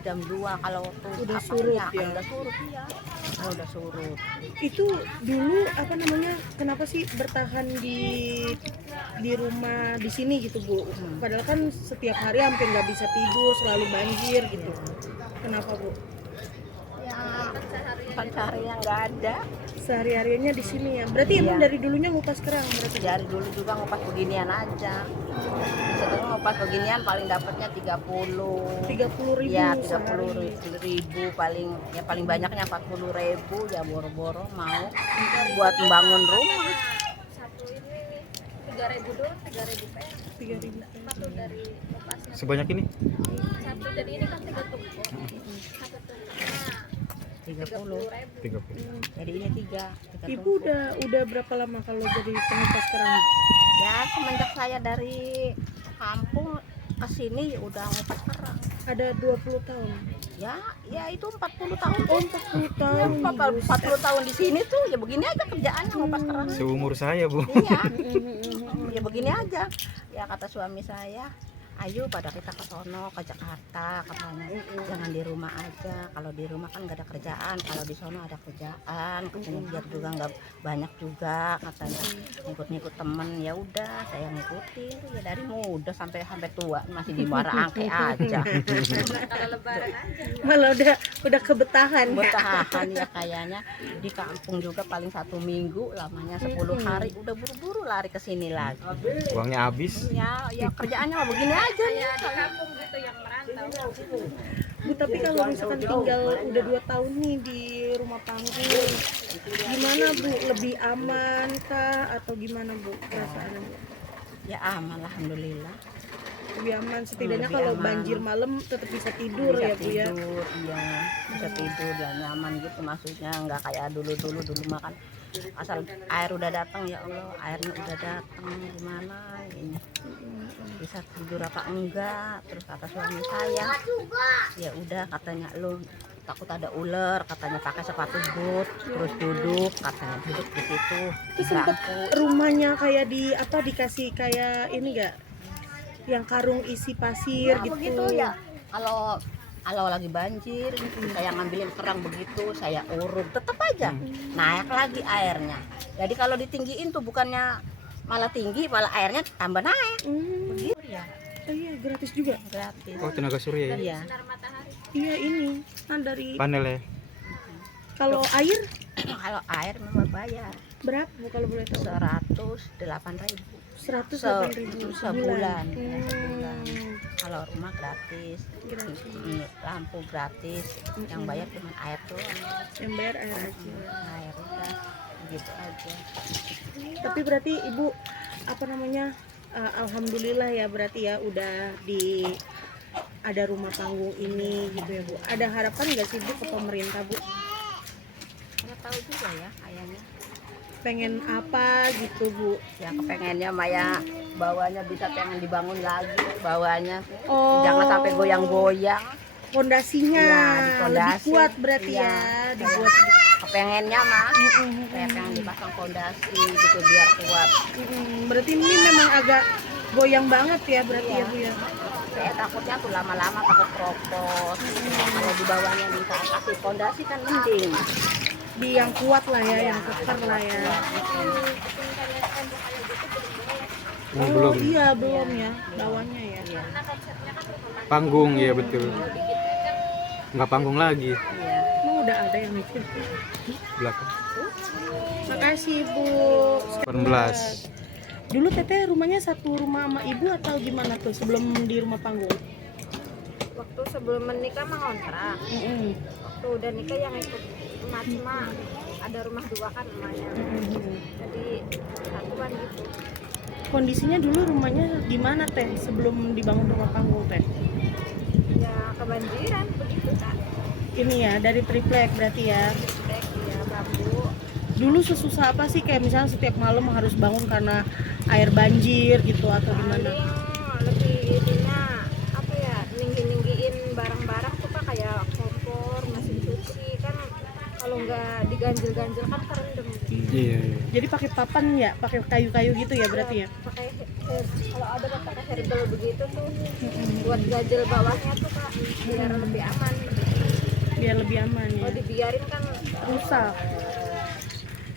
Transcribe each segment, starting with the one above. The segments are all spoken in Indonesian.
jam 2 kalau tuh Udah apa, surut ya, ya? udah surut ya. Oh, udah surut. Itu dulu apa namanya? Kenapa sih bertahan di rumah di sini gitu Bu? Padahal kan setiap hari hampir nggak bisa tidur, selalu banjir gitu. Kenapa Bu? Ya, pencarian nggak ada. Sehari-harinya di sini ya. Berarti emang Iya. dari dulunya ngupas kerang berarti? Dari dulu juga ngupas beginian aja. Sekarang ngupas beginian paling dapatnya 30. 30.000 Ya, sehari. 30.000 paling banyaknya 40.000 ya boro-boro mau buat membangun rumah. Satu ini 3.000 dulu, 3.000 perak. 3.000. Satu dari lepasnya. Sebanyak ini? Satu jadi ini kan 3 tumpuk. Satu tumpuknya 30. 30. Jadi ini 3 Ibu udah berapa lama kalau jadi pengupas kerang? Ya, semenjak saya dari kampung ke sini udah ngupas kerang. Ada 20 tahun. Ya itu 40 tahun. Oh, 40 tahun. 40 tahun di sini tuh ya begini aja kerjaannya ngupas kerang. Seumur saya, Bu. Iya. Ya begini aja. Ya kata suami saya, ayo pada kita ke sono ke Jakarta katanya. Jangan di rumah aja. Kalau di rumah kan nggak ada kerjaan. Kalau di sono ada kerjaan. Katanya biar juga nggak banyak juga katanya. Ngikut-ngikut temen ya udah saya ngikutin tuh ya dari muda sampai tua masih di Muara Angke aja. kalau lebaran aja. Malah udah kebetahan. Bertahan ya kayaknya di kampung juga paling 1 minggu lamanya 10 hari udah buru-buru lari ke sini lagi. Uangnya habis. Ya kerjaannya mah begini aja nih. Kayak di kampung gitu yang merantau. Bu, tapi kalau misalkan tinggal udah 2 tahun nih di rumah panggung, gimana Bu? Lebih aman kah atau gimana Bu perasaannya Bu? Ya aman alhamdulillah. Lebih aman setidaknya Lebih kalau aman. banjir malam tetap bisa tidur Bisa ya Bu ya. tidur, iya bisa tidur dan nyaman gitu maksudnya nggak kayak dulu makan asal air udah datang ya Allah airnya udah datang gimana ini bisa tidur apa enggak terus kata suami saya ya udah katanya lu takut ada ular katanya pakai sepatu boot terus duduk katanya duduk di situ Itu sempet rumahnya kayak dikasih kayak ini enggak? Yang karung isi pasir ya, gitu. begitu ya kalau lagi banjir saya ngambilin kerang begitu saya urut tetap aja naik lagi airnya jadi kalau ditinggiin tuh bukannya malah tinggi malah airnya tambah naik begitu ya Oh iya, gratis juga. gratis Oh, tenaga surya ya? iya Sinar matahari. Iya ini kan dari Panel ya? kalau air kalau air memang bayar berapa Bu kalau boleh tahu? 108.000 108.000 sebulan. Hmm. Kalau rumah gratis, Gratis. lampu gratis, yang bayar cuma air doang. Yang bayar air aja. Air udah gitu aja. Tapi berarti Ibu apa namanya? Alhamdulillah ya berarti ya udah ada rumah panggung ini gitu ya Bu. Ada harapan nggak sih Bu ke pemerintah Bu? Nggak tahu juga ya kayaknya. Pengen apa gitu Bu? Ya kepengennya Maya bawahnya bisa pengen dibangun lagi bawahnya. Oh, Jangan sampai goyang-goyang. Pondasinya Iya, di lebih pondasi. kuat berarti Iya. ya dibuat. Kepengennya mah kayak pengen dipasang pondasi gitu biar kuat. Berarti ini memang agak goyang banget ya berarti ya Bu ya. Saya takutnya tuh lama-lama takut kropos. Kalau di bawahnya bisa kasih pondasi kan mending. Di yang kuat lah ya, yang kekar lah ya. Oh, belum. Iya belum ya, bawahnya ya. Iya. Panggung, ya betul. Nggak panggung lagi. Iya. Emang udah ada yang mikir. Belakang. Makasih Bu. 18. Dulu Teteh rumahnya satu rumah sama Ibu atau gimana tuh sebelum di rumah panggung? Waktu sebelum menikah mah ngontrak. Waktu udah nikah yang ikut emak cuma ada rumah 2 kan emaknya. Jadi satuan gitu. Kondisinya dulu rumahnya gimana Teh sebelum dibangun rumah panggung Teh? Ya kebanjiran begitu kan. Ini ya dari triplek berarti ya. Dek ya bambu. Dulu sesusah apa sih kayak misalnya setiap malam harus bangun karena air banjir gitu atau gimana? Paling lebih ininya apa ya ninggiin barang-barang tuh Pak kayak kompor, mesin cuci kan kalau nggak diganjel-ganjel kan kerendam. Iya. Jadi pakai papan ya, pakai kayu-kayu gitu ya berarti ya? Pakai kalau ada pakai herbal begitu tuh buat gajel bawahnya tuh kak biar lebih aman. Biar lebih aman ya. Kalau dibiarin kan Rusak.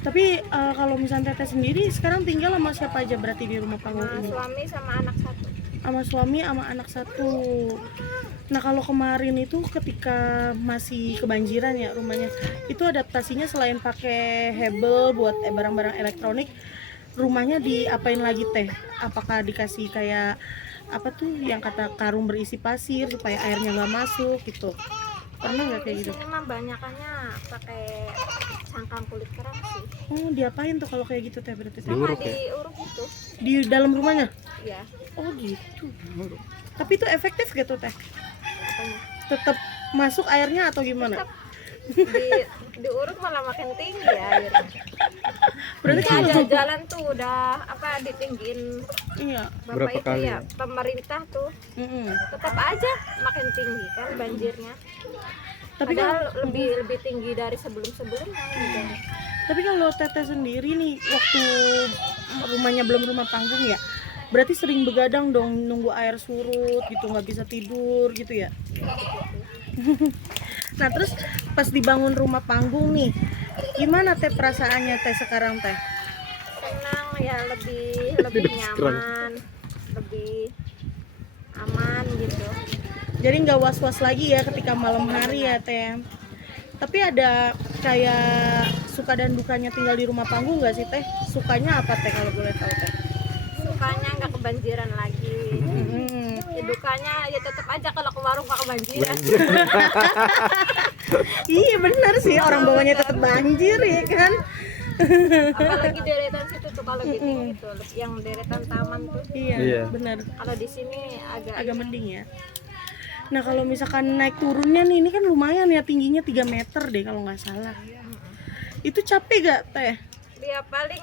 Tapi kalau misalnya Teteh sendiri sekarang tinggal sama siapa aja berarti di rumah panggung sama ini? suami sama anak satu. Sama suami sama anak satu. Nah kalau kemarin itu ketika masih kebanjiran ya rumahnya, itu adaptasinya selain pakai hebel buat barang-barang elektronik, rumahnya diapain lagi Teh? Apakah dikasih kayak apa tuh yang kata karung berisi pasir supaya airnya nggak masuk gitu? Pernah nggak kayak Di gitu? sini mah banyakannya pakai cangkang kulit kerang sih. Oh diapain tuh kalau kayak gitu Teh berarti? Teh? Sama Diuruk ya? diuruk gitu. Di dalam rumahnya? Ya, Oh gitu. Tapi itu efektif gitu Teh? apanya? Tetap masuk airnya atau gimana? Diuruk malah makin tinggi ya airnya. Berarti Ini kalau ada jalan tuh udah apa ditinggiin iya. Bapak Berapa itu kali ya ya? pemerintah tuh Mm-mm. tetap aja makin tinggi kan banjirnya. Tapi Padahal kalau lebih tinggi dari sebelum-sebelumnya gitu. Tapi kalau Teteh sendiri nih waktu rumahnya belum rumah panggung ya, berarti sering begadang dong nunggu air surut gitu, nggak bisa tidur gitu ya. Nah terus pas dibangun rumah panggung nih, gimana Teh perasaannya Teh sekarang Teh? Senang ya lebih nyaman, lebih aman gitu. Jadi nggak was-was lagi ya ketika malam hari ya Teh. Tapi ada kayak suka dan dukanya tinggal di rumah panggung nggak sih Teh? Sukanya apa Teh kalau boleh tahu Teh? Sukanya nggak kebanjiran lagi. Ya, dukanya ya tetap aja kalau ke warung nggak kebanjiran. Iya benar sih, orang bawahnya tetap banjir ya kan. Apalagi deretan situ tuh kalau gitu gitu, yang deretan taman tuh. Iya, Iya. benar. Kalau di sini Agak mending ya. Nah kalau misalkan naik turunnya nih, ini kan lumayan ya tingginya 3 meter deh kalau nggak salah. Itu capek gak Teh? dia paling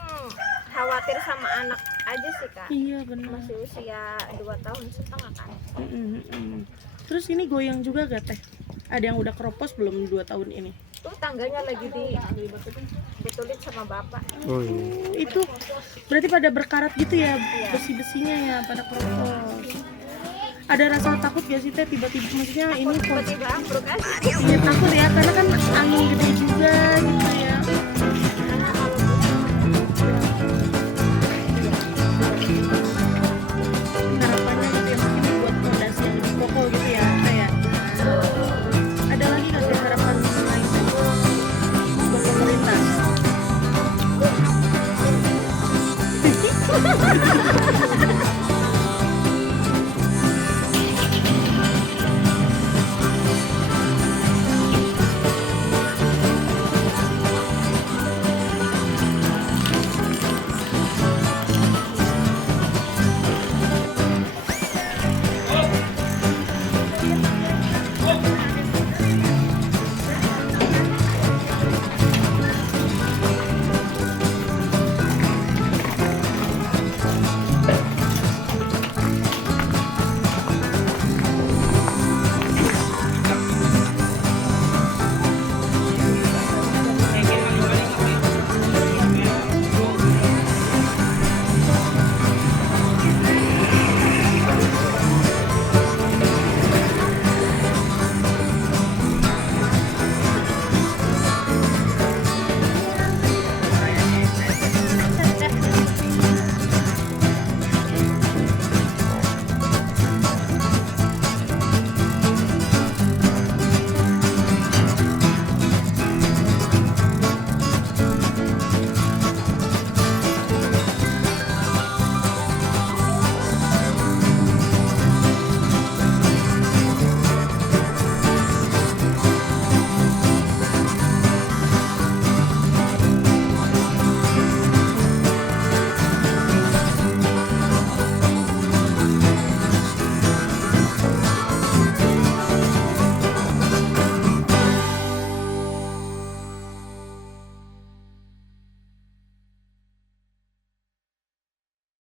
khawatir sama anak aja sih kak. Iya benar. Masih usia 2 tahun setengah kan. Terus ini goyang juga gak Teh? Ada yang udah keropos belum 2 tahun ini? Tuh tangganya lagi dibetulin sama bapak. Oh iya. Itu berarti pada berkarat gitu ya, besi-besinya ya pada keropos. Ada rasa takut gak sih Teh tiba-tiba, maksudnya ini Tiba-tiba ambruk aja. iya takut ya karena kan angin gede